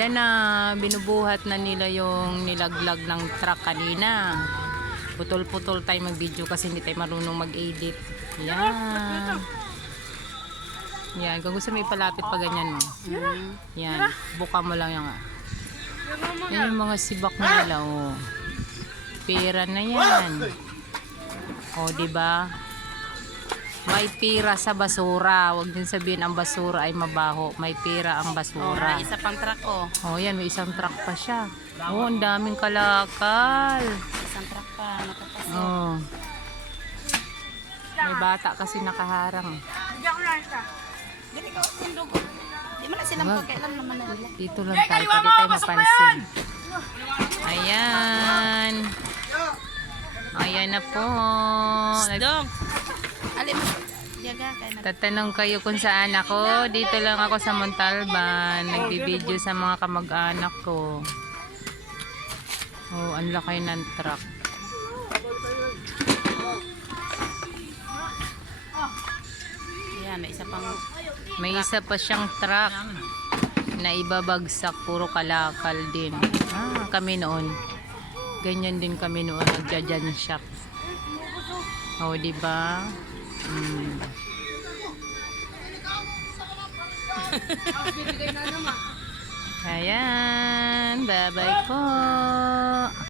Ayan na, binubuhat na nila yung nilaglag ng truck kanina. Putol-putol tayo mag-video kasi hindi tayo marunong mag-edit. Yan. Yan, kung gusto mo ipalapit pa ganyan mo. Yan, buka mo lang yung yan yung mga sibak nila, oh. Pera na yan. O, oh, di ba? May pira sa basura. Huwag din sabihin ang basura ay mabaho. May pira ang Oh, basura. may isa pang truck oh. Oh, yan. May isang truck pa siya. Oh, ang daming kalakal. Isang truck pa, nakapasok. Oh. May bata kasi nakaharang. Dili ka yung dugo. Di mo na silang pagkailan naman na nila. Dito lang tayo. Pwede tayo mapansin. Ayan. Ayan na po. Nag- Tatanong kayo kung saan ako. Dito lang ako sa Montalban. Nagbibideo sa mga kamag-anak ko. Oh, ang laki ng truck. Yan, may isa pang May isa pa siyang truck na ibabagsak. Puro kalakal din. Ah, kami noon. Ganyan din kami noon. Nagja-dyan shop. Oh, di ba? Hmm. Ayan. Bye-bye po.